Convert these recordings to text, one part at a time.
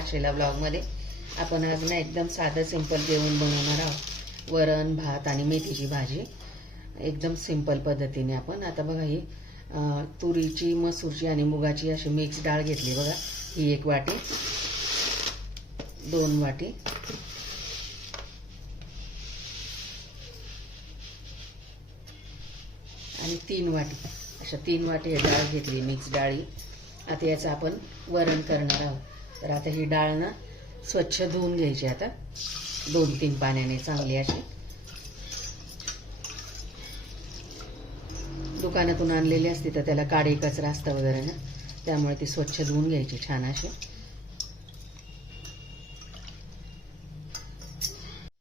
नमस्कार ब्लॉगमध्ये आपण आज ना एकदम साधं सिंपल जेवण बनवणार आहोत. वरण भात आणि मेथीची भाजी. एकदम सिंपल पद्धतीने आपण. आता बघा ही तुरीची मसूरची आणि मुगाची अशी मिक्स डाळ घेतली बघा. ही एक वाटी दोन वाटी. आणि तीन वाटी. अशा तीन वाटी हे डाळ घेतली मिक्स डाळी. आता याचं आपण वरण करणार आहोत. तर आता ही डाळ ना स्वच्छ धुवून घ्यायची आता. दोन तीन पाण्याने चांगली अशी. दुकानातून आणलेली असते तर त्याला काडी कचरा असतं वगैरे ना. त्यामुळे ती स्वच्छ धुवून घ्यायची छान अशी.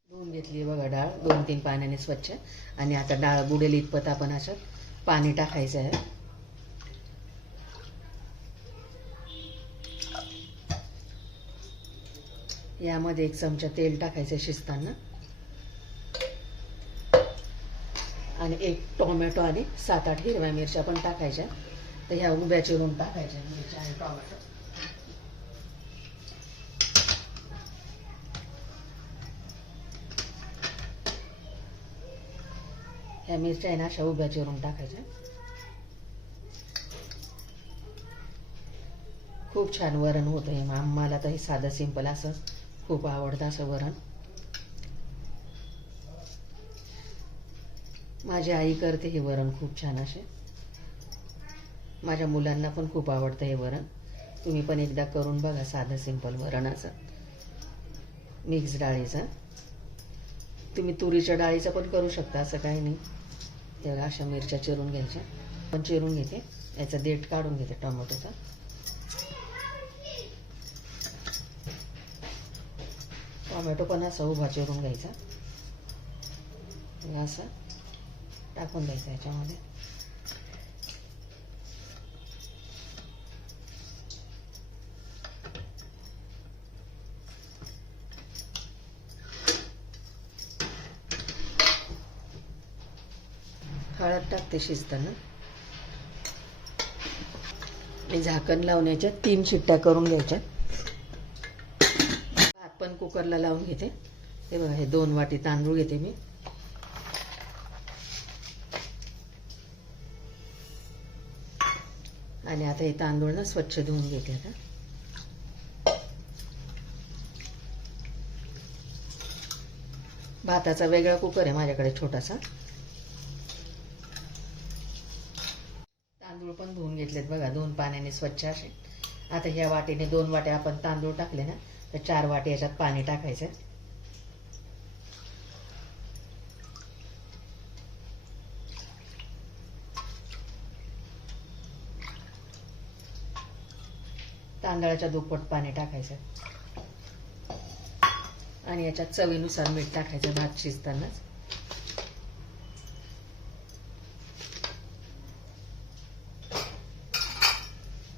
धुवून घेतली बघा डाळ. दोन तीन पाण्याने स्वच्छ. आणि आता डाळ बुडेल इतपत आपण असं पाणी टाकायचं आहे. यामध्ये एक चमचा तेल टाकायचं शिजताना. आणि एक टोमॅटो आणि सात आठ हिरव्या मिरच्या पण टाकायच्या. तर ह्या उभ्या चिरून टाकायच्या. मिरच्या आणि टोमॅटो. ह्या मिरच्या आहे ना अशा उभ्या चिरून टाकायच्या. खूप छान वरण होतं हे. आम्हाला मला तर हे साधं सिंपल असं खूप आवडतं असं वरण. माझी आई करते हे वरण खूप छान असे. माझ्या मुलांना पण खूप आवडतं हे वरण. तुम्ही पण एकदा करून बघा साधं सिंपल वरणाचं. मिक्स डाळीचं. तुम्ही तुरीच्या डाळीचं पण करू शकता असं काही नाही. त्याला अशा मिरच्या चिरून घ्यायच्या. पण चिरून घेते. याचं देठ काढून घेते टोमॅटोचा. टोमॅटो पण असा उभा चिरून घ्यायचा. असा असं टाकून द्यायचं याच्यामध्ये. हळद टाकते शिजताना. आणि झाकण लावण्याच्या तीन शिट्ट्या करून घ्यायच्या. कुकरला लावून घेते. हे बघा हे दोन वाटी तांदूळ घेते मी. आणि आता हे तांदूळ ना स्वच्छ धुवून घेते आता. भाताचा वेगळा कुकर आहे माझ्याकडे छोटासा. तांदूळ पण धुवून घेतलेत बघा दोन पाण्याने स्वच्छ असे. आता ह्या वाटीने दोन वाट्या आपण तांदूळ टाकले ना तर चार वाटी याच्यात पाणी टाकायचं. तांदळाच्या दुप्पट पाणी टाकायचं. आणि याच्यात चवीनुसार मीठ टाकायचं भात शिजतानाच.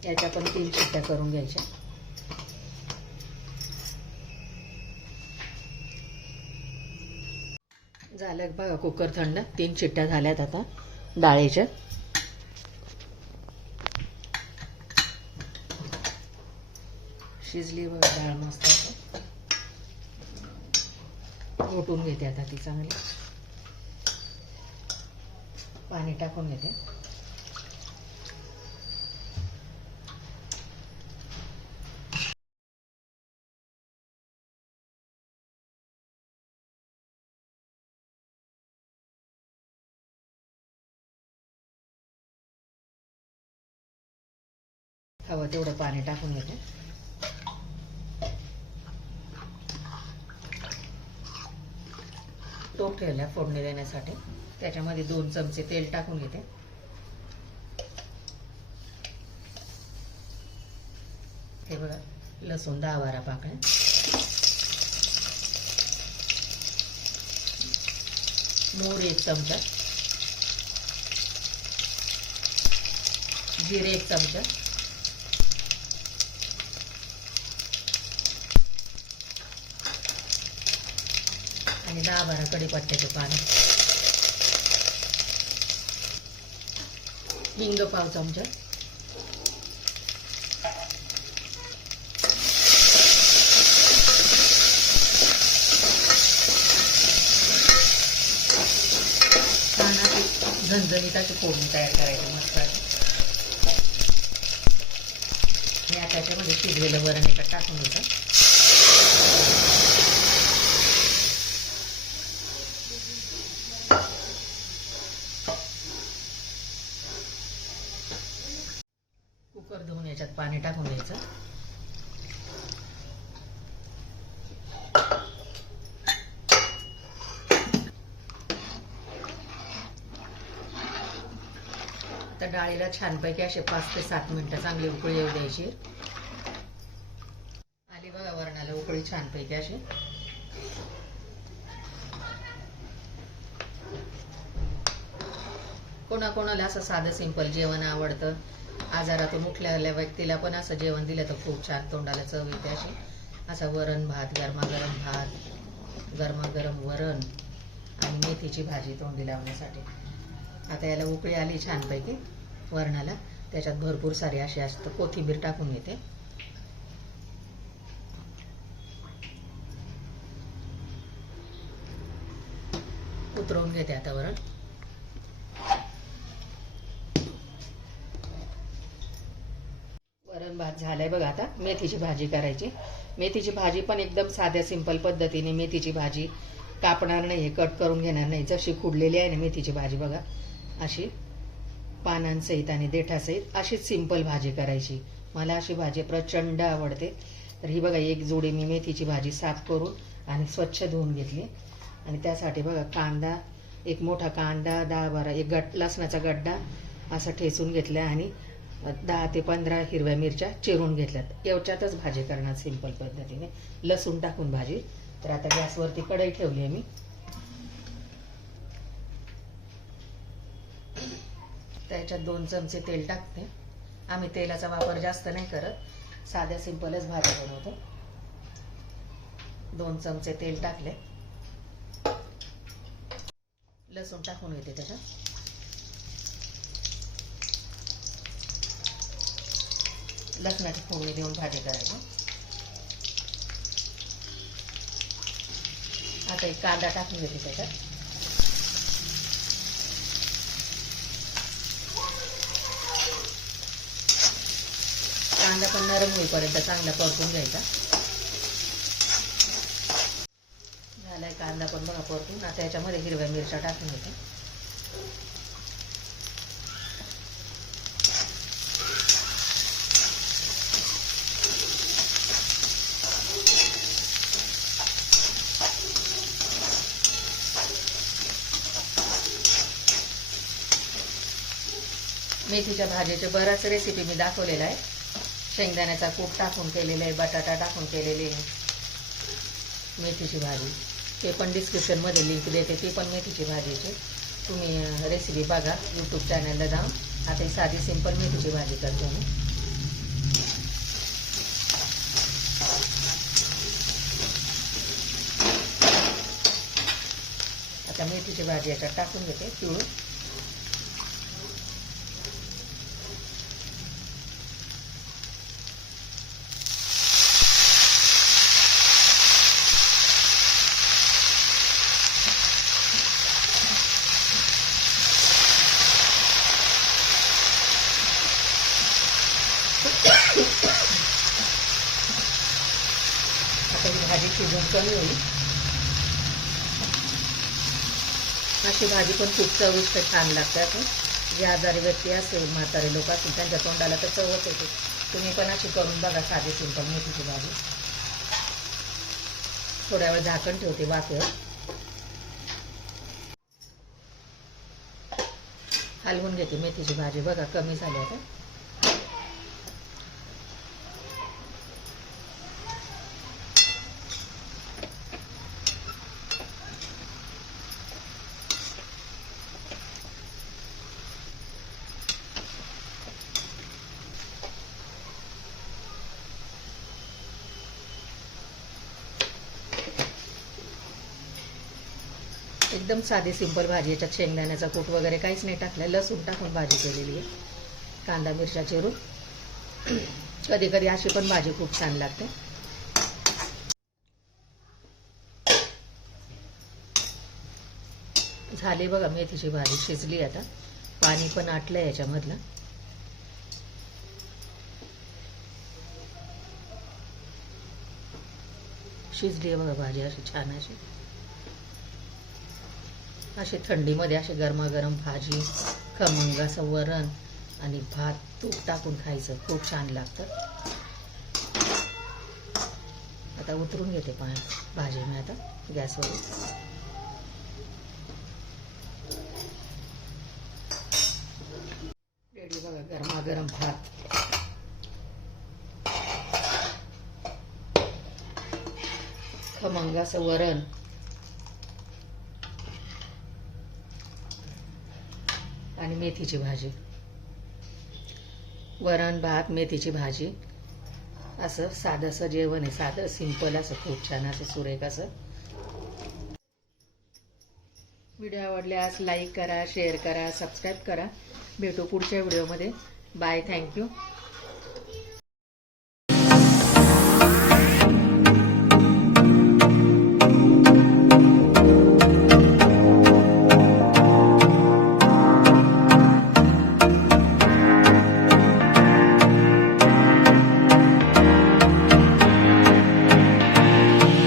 याच्या पण तीन शिट्ट्या करून घ्यायच्या. झालं बघा कुकर थंड. तीन शिट्ट्या झाल्यात आता डाळीच्या. शिजली बघा डाळ मस्त ओटून घेते आता ती चांगली. पाणी टाकून घेते. हवं तेवढं पाणी टाकून घेते. टोप ठेवला फोडणी देण्यासाठी. त्याच्यामध्ये दोन चमचे तेल टाकून घेते. हे बघा लसूण दहा बारा पाकळ्या. मोहरी एक चमचा. जिरे एक चमचा. आणि दहा बारा कडीपत्त्याचे पानं हिंग पाव चमचा. झणझणीताची फोडणी तयार करायची मस्त. हे आता त्याच्यामध्ये शिजलेलं वरण एका टाकून होतं तर डाळीला छानपैकी असे पाच ते सात मिनिटं चांगली उकळी येऊ द्यायची. आली बघा वरणाला उकळी छानपैकी अशी. कोणाकोणाला असं साधं सिंपल जेवण आवडतं. आजारातून उठलेल्या व्यक्तीला पण असं जेवण दिलं तर खूप छान तोंडाला चव येते अशी. असं वरण भात गरमागरम भात गरमागरम वरण आणि मेथीची भाजी तोंडी लावण्यासाठी. आता याला उकळी आली छानपैकी वरणाला. त्याच्यात भरपूर सारे अशी असतं कोथिंबीर टाकून घेते. उतरवून घेते आता वरण. वरण भात झालाय बघा आता मेथीची भाजी करायची. मेथीची भाजी पण एकदम साध्या सिंपल पद्धतीने मेथीची भाजी कापणार नाही कट करून घेणार नाही. जशी खुडलेली आहे ना मेथीची भाजी बघा. अशी पानांसहित आणि देठासहित अशीच सिंपल भाजी करायची. मला अशी भाजी प्रचंड आवडते. तर ही बघा एक जोडी मी मेथीची भाजी साफ करून आणि स्वच्छ धुवून घेतली. आणि त्यासाठी बघा कांदा एक मोठा कांदा दहा बारा एक गट लसणाचा गड्डा असा ठेचून घेतला आणि दहा ते पंधरा हिरव्या मिरच्या चिरून घेतल्यात. एवच्यातच भाजी करणार सिंपल पद्धतीने. लसूण टाकून भाजी. तर आता गॅसवरती कढई ठेवली आहे मी. त्याच्यात दोन चमचे तेल टाकते. आम्ही तेलाचा वापर जास्त नाही करत. साध्या सिंपलच भाजी बनवतो. दोन चमचे तेल टाकले. लसूण टाकून घेते त्याच्यात. लसणाची फोडणी देऊन भाजी करायची. आता एक कांदा टाकून घेते त्याच्यात. कांदा पण नरम होईपर्यंत चांगला परतून घ्यायचा. झालाय कांदा पण बघा परतून. आता याच्यामध्ये हिरव्या मिरच्या टाकून घेते. मेथीच्या भाजीचे बऱ्याच रेसिपी मी दाखवलेल्या आहे. शेंगदाण्याचा कूट टाकून केलेला आहे बटाटा टाकून केलेले आहे. मेथीची भाजी. ते पण डिस्क्रिप्शनमध्ये लिंक देते ती पण मेथीची भाजीची. तुम्ही रेसिपी बघा यूट्यूब चॅनलला जाऊन. आता ही साधी सिंपल मेथीची भाजी करतो मी. आता मेथीची भाजी याच्यात टाकून घेते पिळून. आता ही भाजी शिजून कमी होईल. अशी भाजी पण खूप चविष्ट छान लागते असं जे आजारी व्यक्ती असेल म्हातारे लोक असतील त्यांच्या तोंडाला तर चवच येते. तुम्ही पण अशी करून बघा साधी सिंपल मेथीची भाजी. थोड्या वेळ झाकण ठेवते वाफेवर. हलवून घेते मेथीची भाजी. बघा कमी झाली आता. एकदम साधी सिंपल भाजी याच्यात शेंगदाण्याचा कूट वगैरे काहीच नाही टाकलं. लसूण टाकून भाजी केलेली आहे. कांदा मिरच्या चिरून. कधी कधी अशी पण भाजी खूप छान लागते. झाली बघा मेथीची भाजी शिजली आता. पाणी पण आटलं याच्यामधलं. शिजली आहे बघा भाजी अशी छान अशी. अशी थंडीमध्ये अशी गरमागरम भाजी खमंगाचं वरण आणि भात तूप टाकून खायचं. खूप छान लागतं. आता उतरून घेते पा भाजी मी आता गॅसवर रेडी बघा गरमागरम भात. खमंगाचं वरण. आणि मेथीची भाजी. वरण भात मेथीची भाजी. असं साधंसं जेवण आहे साधं सिंपल असं खूप छान असं सुरेख असं. व्हिडिओ आवडल्यास लाईक करा शेअर करा सबस्क्राईब करा. भेटू पुढच्या व्हिडिओमध्ये. Bye thank you